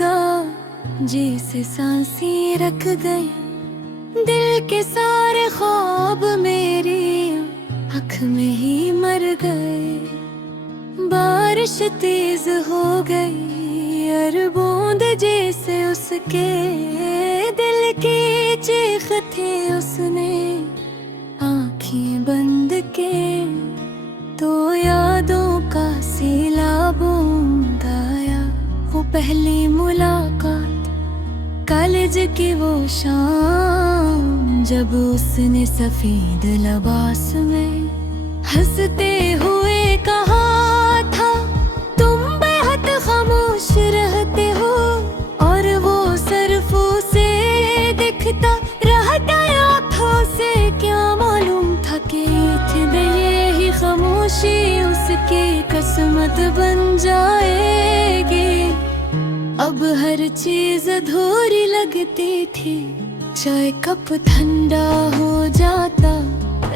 लगा जी से सांसें रख गई, दिल के सारे ख्वाब मेरी आँख में ही मर गए। बारिश तेज हो गई और बूंद जैसे उसके दिल की चीख थी, उसने आँखें बंद के तो यादों का सैलाब आया। वो पहली मुलाकात कॉलेज की वो शाम, जब उसने सफेद लिबास में हंसते हुए कहा था, तुम बेहद खामोश रहते हो। और वो सिर्फ उसे दिखता रहता आँखों से, क्या मालूम था कि इतने ही खामोशी उसकी किस्मत बन जाएगी। अब हर चीज अधूरी लगती थी, चाय कप ठंडा हो जाता,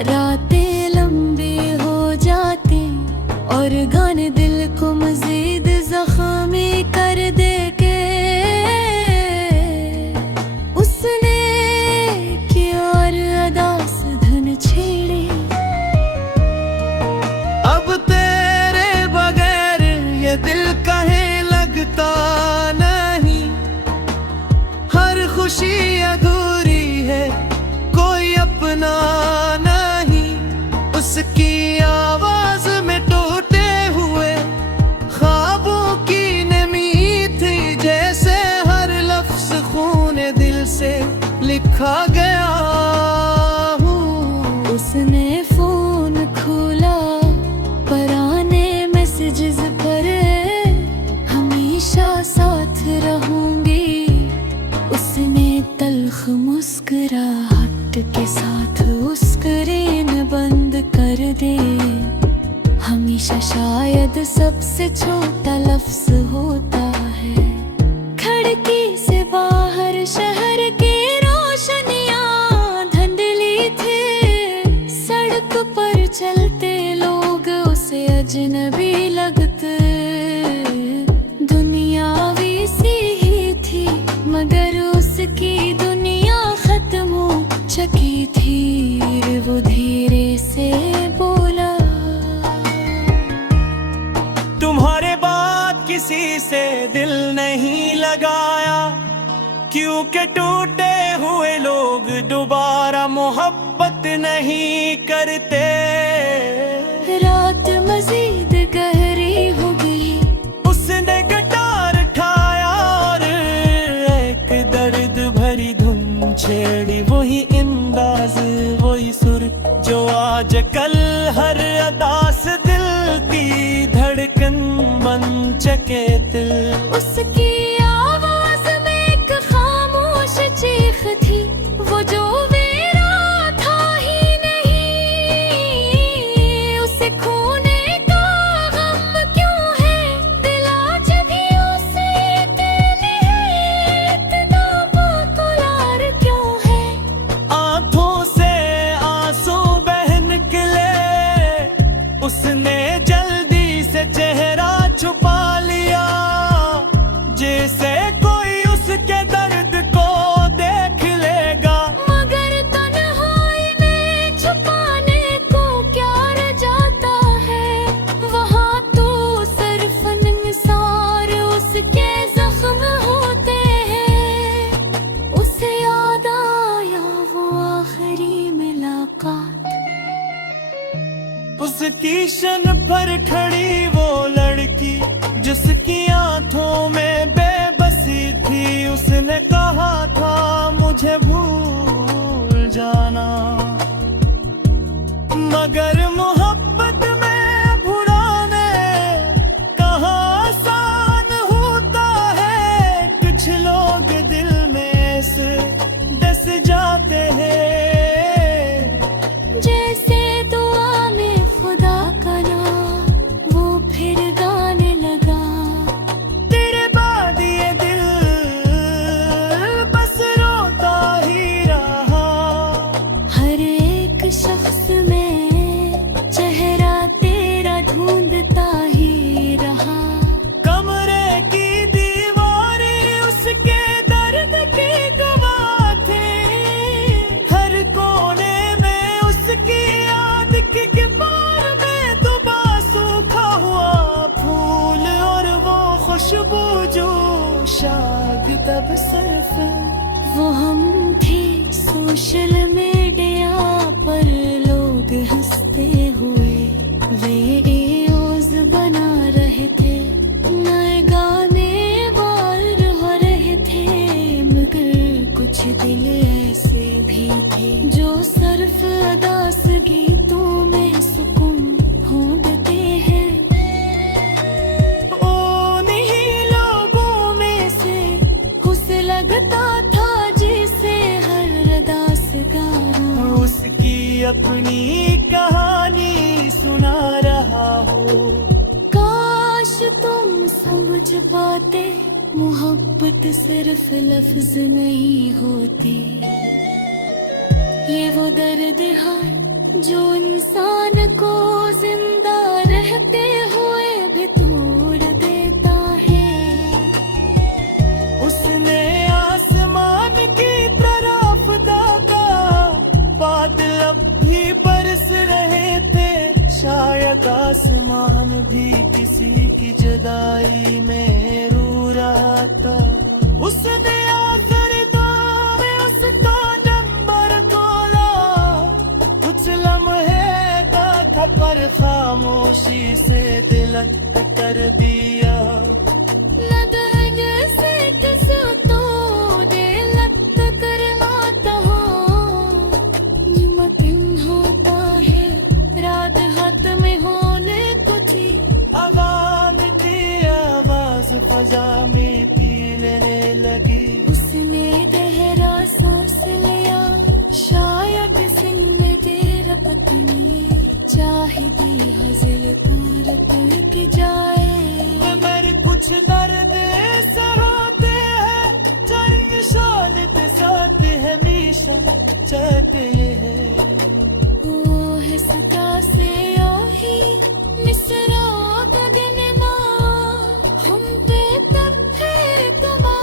रातें लंबी हो जाती और गाने दिल को मजीद जख्मी कर देके उसने की और अदास धुन छेड़ी। अब तेरे बगैर ये दिल कहीं लगता नहीं, हर खुशी अधूरी है, कोई अपना नहीं। उसकी आवाज में टूटे हुए ख्वाबों की नमी थी, जैसे हर लफ्ज खून दिल से लिखा गया हूँ। उसने फोन खोला, पुराने मैसेजेस पर हमेशा साथ रहूंगी। उसने तल्ख मुस्कुराहट के साथ उस स्क्रीन बंद कर दे। हमेशा शायद सबसे छोटा लफ्ज होता है। खिड़की से बाहर शहर की रोशनियां धुंधली थी, सड़क पर चलते लोग उसे अजनबी लगते। दुनिया वैसी ही थी मगर उसकी दुनिया खत्म हो चुकी थी। वो धीरे से बोला, तुम्हारे बाद किसी से दिल नहीं लगाया, क्योंकि टूटे हुए लोग दोबारा मोहब्बत नहीं करते। रात मजीद गहरी हो गई, उसने गिटार उठाया और एक दर्द भरी धुन छेड़ी। वही अंदाज वही सुर जो आज कल हर अदास दिल की धड़कन बन चके दिल। उसकी आवाज में एक खामोश चीख थी, वो जो मेरा था ही नहीं। उसे खोने का गम क्यों है, दिल आज भी उसे अकेले है। इतना बेकरार क्यों है, आंखों से आंसू बह निकले, उसने जल्दी से चेहरा छुपा लिया, जैसे कोई उसके दर्द को देख लेगा। मगर तन्हाई में छुपाने को क्या रह जाता है। वहाँ तो सिर्फ निसार उसके जख्म होते हैं। उसे याद आया वो आखिरी मुलाकात, उसकी शन पर खड़ी वो लड़की जिसकी आंखों में बेबसी थी। उसने कहा था मुझे भूल जाना, मगर मोहब्बत में भुलाने कहाँ आसान होता है। कुछ लोग दिल में से डस जाते हैं, जैसे दुआ में खुदा का नाम वो फिर गाने लगा। तेरे बाद तब सिर्फ वो हम थे सोशल मीडिया पर लोग हंसते हुए वीडियोस बना रहे थे, नए गाने वायरल हो रहे थे, मगर कुछ दिल ऐसे भी थे जो सिर्फ अदास गीतों में सुकून ढूंढते हैं। उन्हीं लोगों में से उसे लगता था जिसे हर अदास गाना उसकी अपनी कहानी सुना रहा हो। काश तुम समझ पाते, मोहब्बत सिर्फ लफ्ज नहीं होती, ये वो दर्द है जो इंसान को जिंदा रहते हुए भी तोड़ देता है। उसने आसमान की तरफ ताका, बादल अब भी बरस रहे थे, शायद आसमान भी किसी की जुदाई में रो रहा था। उसने आखिरी दौर में उसका नंबर खोला, कुछ लम्हे का था पर खामोशी से दिल कर दिया। नदहन से किसी तो दिल करवाता हो, मुमकिन होता है रात हाथ में होने कुछ ही। आवाम की आवाज फजा में पीने लगी, उसने गहरा सांस लिया, शायद सिंह तेरा पत्नी चाहेगी हज़ल पूरत की जाए। मगर कुछ दर्द से होते हैं, चंग शान के साथ हमेशा चाहते हैं। वो हंसता से आही मिसरा गगन माँ, हम पे तब है तमा।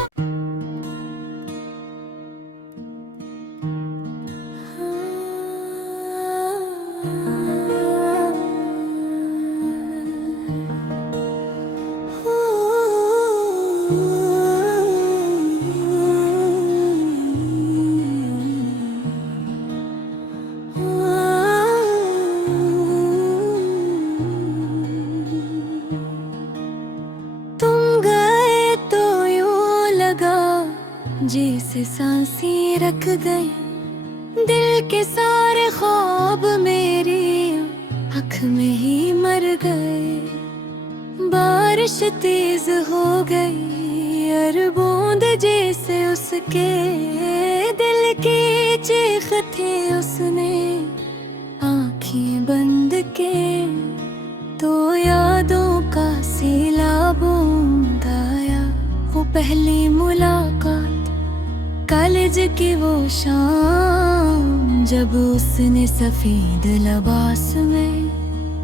तुम गए तो यूं लगा जैसे सांसें रख गए, दिल के सारे ख्वाब मेरी आँख में ही मर गए। बारिश तेज हो गई और बूंद जैसे उसके दिल की चीख थी, उसने आँखें बंद के तो यादों का सैलाब आया। वो पहली मुलाकात कॉलेज की वो शाम, जब उसने सफेद लिबास में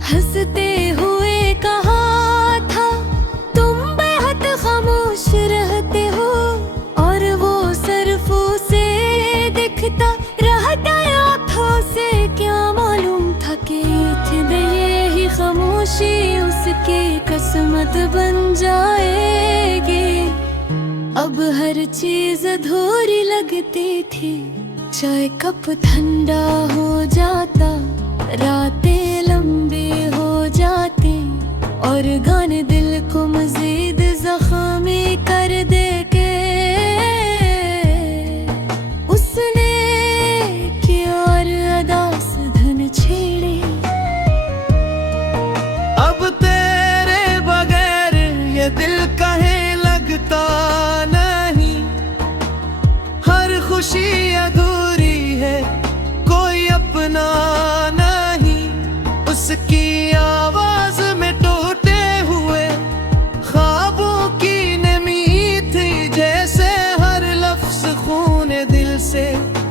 हंसते हुए कहा था, तुम बेहद खामोश रहते हो, और वो सिर्फ उसे दिखता रहता आँखों से। क्या मालूम था कि इतने ही खामोशी उसकी किस्मत बन जाएगी। अब हर चीज अधूरी लगती थी, चाय कप ठंडा हो जाता, रातें लंबी हो जाती, और गाने दिल को मजीद जख्मी कर दे के उसने की और अदास धुन छेड़ी। अब तेरे बगैर ये दिल कहीं लगता नहीं, हर खुशी अधूरी है, कोई अपना नहीं। उसकी आवाज में टूटे हुए ख्वाबों की नमी थी, जैसे हर लफ्ज खून दिल से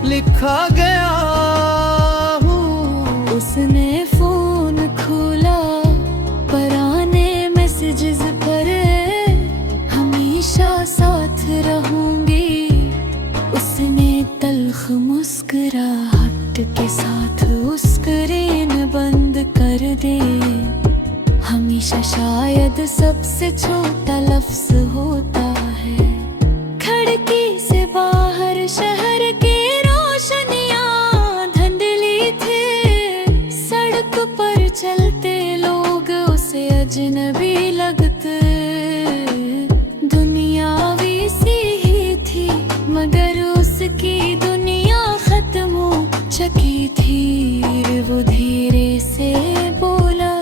लिखा गया हूँ। उसने फोन खोला, पुराने मैसेजेस पर हमेशा साथ रहूंगी। उसने तल्ख मुस्कुराहट के साथ उस स्क्रीन बंद कर दे। हमेशा शायद सबसे छोटा लफ्ज होता है, खिड़की से बाहर शहर की रोशनियां धुंधली थी। सड़क पर चलते लोग उसे अजनबी लगते। दुनिया वैसी ही थी मगर उसकी दुनिया खत्म हो चुकी थी। वो धीरे से बोला,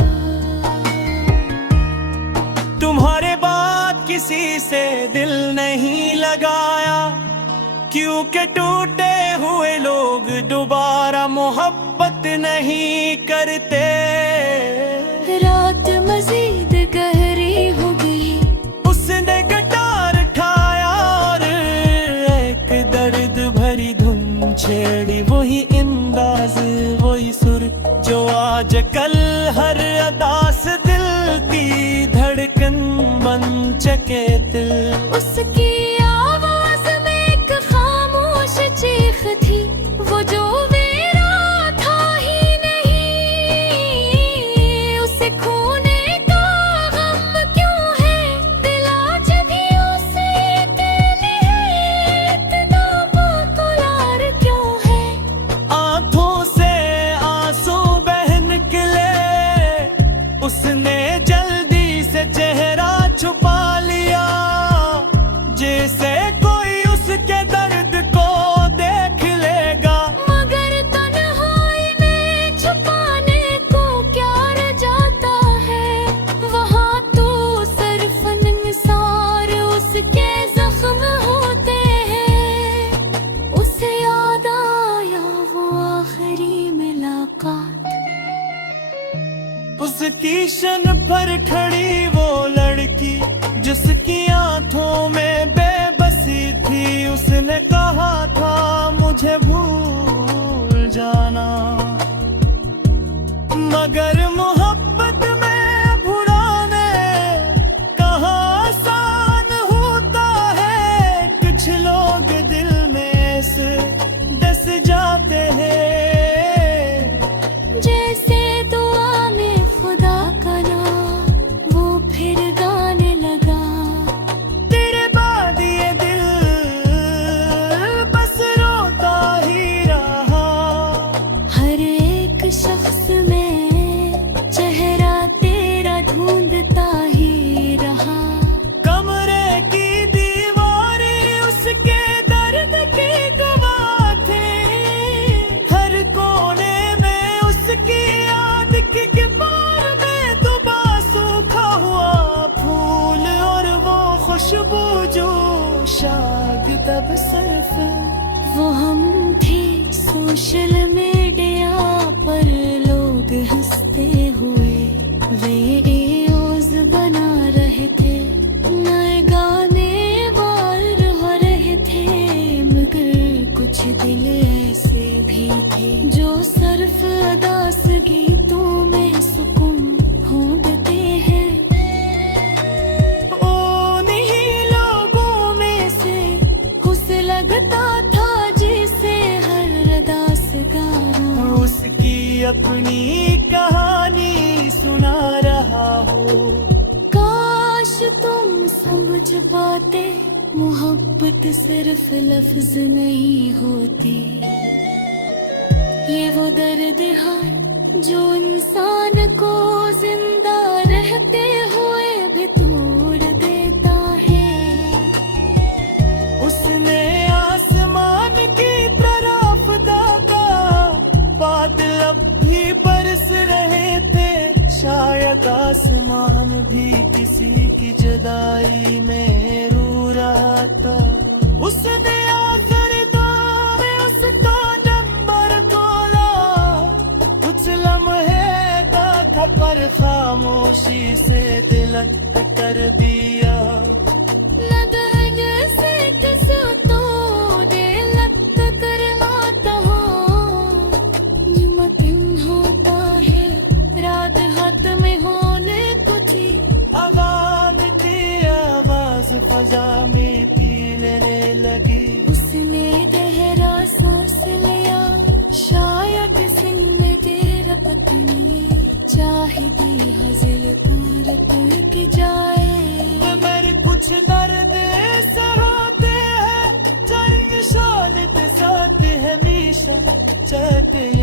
तुम्हारे बाद किसी से दिल नहीं लगाया, क्योंकि टूटे हुए लोग दोबारा मोहब्बत नहीं करते। रात मजीद गहरी हो गई। उसने गिटार उठाया और एक दर्द भरी धुन छेड़ी। वही अंदाज वही सुर जो आज कल हर अदास दिल की धड़कन बन चके दिल। उसकी आवाज में एक खामोश चीख थी, वो जो मेरा था ही नहीं। उसे खोने का गम क्यों है, दिल आज भी उसे अकेले है। इतना बेकरार क्यों है। आंखों से आंसू बह निकले। उसने जल्दी से चेहरा छुपा लिया, जैसे कोई उसके दर्द को देख लेगा। मगर तन्हाई में छुपाने को क्या रह जाता है। वहाँ तो सिर्फ निसार उसके जख्म होते हैं। उसे याद आया वो आखिरी मुलाकात। उसकी शन पर खड़ी वो लड़की जिसकी आंखों में बेबसी थी। उसने कहा था मुझे भूल जाना, मगर मोहब्बत में भुलाने कहाँ आसान होता है। कुछ लोग दिल में से डस जाते हैं। जैसे दुआ में खुदा का नाम वो फिर गाने लगा। तेरे बाद ये दिल बस रोता ही रहा। हर एक शख्स में चेहरा तेरा ढूंढता ही रहा। कमरे की दीवारें उसके दर्द की गवाह थे। हर कोने में उसकी याद की किबार में दुबा सूखा हुआ फूल और वो खुशबू जो शायद तब सरफ। वो हम थे सोशल मीडिया पर लोग हंसते हुए। वे वीडियोस बना रहे थे, नए गाने वायरल हो रहे थे। मगर कुछ दिल ऐसे भी थे जो सिर्फ अदास गीतों में सुकून ढूंढते हैं। उन्हीं लोगों में से उसे लगता था जिसे हर अदास गाना उसकी अपनी कहानी सुना रहा हो। काश तुम समझ पाते, मोहब्बत सिर्फ लफ्ज नहीं होती। ये वो दर्द है जो इंसान को जिंदा रहते हुए भी तोड़ देता है। उसने आसमान की तरफ देखा, बादल अब भी बरस रहे थे। शायद आसमान भी किसी की जुदाई में रो रहा था। उसने आखिर दौर में उसका नंबर खोला। कुछ लम्हे का था पर खामोशी से तिलक कर दिया। फजा में पी लेने लगी। उसने गहरा सांस लिया, शायद सिंह तेरा पत्नी चाहेगी हज़ल औरत की जाए। सा चहक